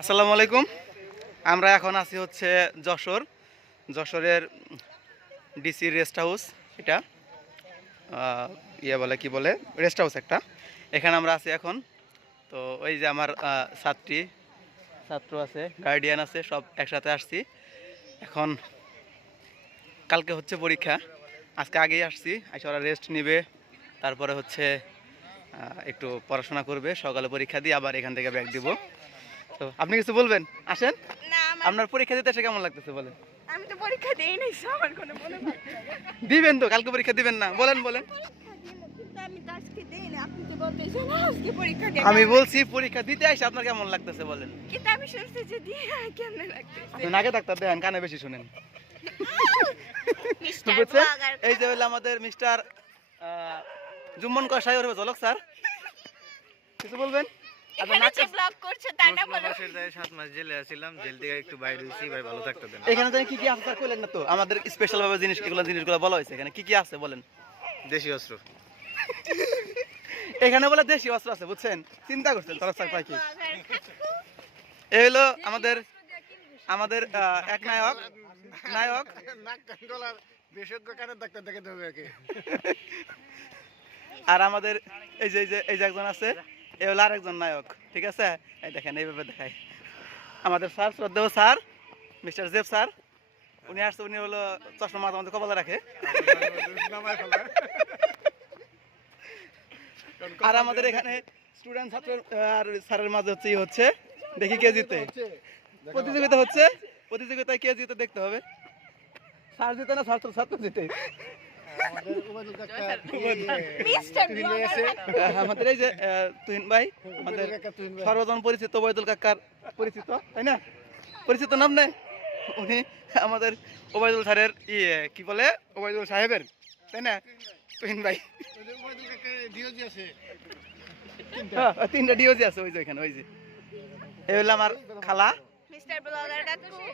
আসসালামু আলাইকুম। আমরা এখন আছি হচ্ছে যশোরের ডিসি রেস্ট হাউস। এটা বলে কি বলে রেস্ট হাউস একটা, এখানে আমরা আছি এখন। তো ওই যে আমার ছাত্র আছে, গার্ডিয়ান আছে, সব একসাথে আসছি এখন। কালকে হচ্ছে পরীক্ষা, আজকে আগেই আসছি, এসে ওরা রেস্ট নিবে, তারপরে হচ্ছে একটু পড়াশোনা করবে, সকালে পরীক্ষা দিয়ে আবার এখান থেকে ব্যাগ দিব। তো আপনি কিছু বলবেন? আসেন। আপনার পরীক্ষা দিতে এসে কেমন লাগতেছে বলেন? আমি তো পরীক্ষা দেই নাই, আমার কোনো মনে হয় দিবেন তো, কালকে পরীক্ষা দিবেন না? বলেন বলেন। আমি তো আজকে দেই না, আপনি তো বলতেছেন আজকে পরীক্ষা দেব। আমি বলছি পরীক্ষা দিতে আইসা আপনার কেমন লাগতেছে বলেন। কিন্তু আমি শুনছি যে দিয়ে কেমন লাগতেছে। আপনি নাকে ডাক্তার দেন, কানে বেশি শুনেন। মিস্টার বুঝছেন? ব্লগার এই যে হলো আমাদের মিস্টার জুম্মন কষাই ওরফে ঝলক স্যার, কিছু বলবেন? এখানে যে ব্লগ করছে তা না বলো। 7 মাস জেলে আছিলাম, জেল থেকে একটু বাইরে হইছি, ভাই ভালো থাকতে দেন। এখানে জানি কি কি আছে স্যার কইলেন না তো? আমাদের স্পেশাল ভাবে জিনিসগুলো বলা হয়েছে, এখানে কি কি আছে বলেন। দেশি অস্ত্র। এখানে বলে দেশি অস্ত্র আছে, বুঝছেন? চিন্তা করছেন তারা স্যার পাই কি। এই হলো আমাদের এক নায়ক নাক কান গলার বিশেষজ্ঞ কানের ডাক্তার দেখাতে হবে একে। আর আমাদের এই যে একজন আছে, এই হলো আরেকজন নায়ক, ঠিক আছে? এই দেখেন, এইভাবে দেখায় আমাদের স্যার, শ্রদ্ধেয় স্যার, মিস্টার জেফ স্যার। উনি আসছে, উনি হলো চশমা মাঝে মাঝে কপালে রাখে। আর আমাদের এখানে স্টুডেন্ট ছাত্র আর স্যারের মাঝে হচ্ছে দেখি কে জিতে। প্রতিযোগিতায় কে জিতে দেখতে হবে। স্যার জিতে না ছাত্র জিতে? আমাদের এই যে তুহিন ভাই, আমাদের সর্বজন পরিচিত ওবায়দুল কাকার পরিচিত, তাই না? পরিচিত নাম নেই, উনি আমাদের ওবায়দুল স্যারের কি বলে ওবায়দুল সাহেবের, তাই না তুহিন ভাই? তিনটা ডিওজি আছে ওই যে ওইখানে, ওই যে এই হলো আমার খালা মিস্টার ব্লগার ডাকছে।